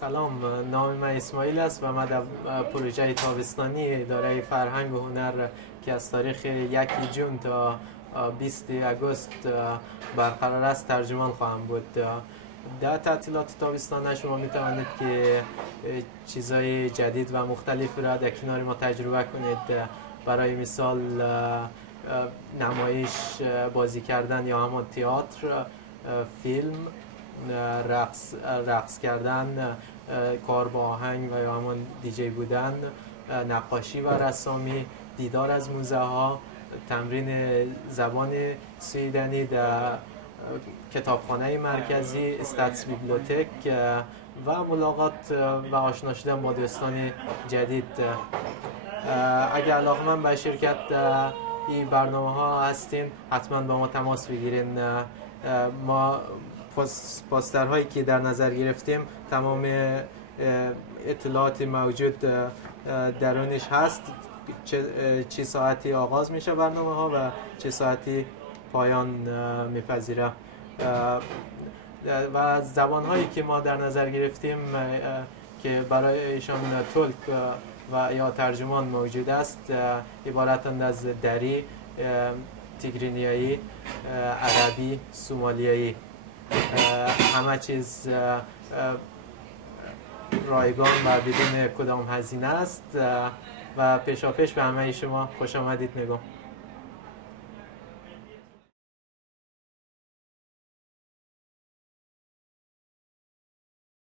سلام، نام من اسماعیل است و من در پروژه تابستانی اداره فرهنگ و هنر که از تاریخ 1 جون تا 20 اگست برقرار است ترجمان خواهم بود. در تعطیلات تابستانه شما می توانید که چیزهای جدید و مختلف را در کنار ما تجربه کنید. برای مثال نمایش، بازی کردن یا همان تئاتر، فیلم، رقص کردن، کار با آهنگ و یا همان دیجی بودن، نقاشی و رسامی، دیدار از موزه ها، تمرین زبان سویدنی در کتابخانه مرکزی استاتس بیبلیوتک و ملاقات و آشنا شدن با دوستان جدید. اگر علاقه‌مند به شرکت این برنامه ها هستین حتما با ما تماس بگیرین. ما پاسترهایی که در نظر گرفتیم تمام اطلاعات موجود درونش هست، چه ساعتی آغاز میشه برنامه ها و چه ساعتی پایان میپذیره و زبان هایی که ما در نظر گرفتیم که برایشان تولک و یا ترجمان موجود است عبارتند از دری، تیگرینیایی، عربی، سومالیایی. همه چیز رایگان و بدون کدام هزینه است و پیشاپیش به همه شما خوش آمدید میگم.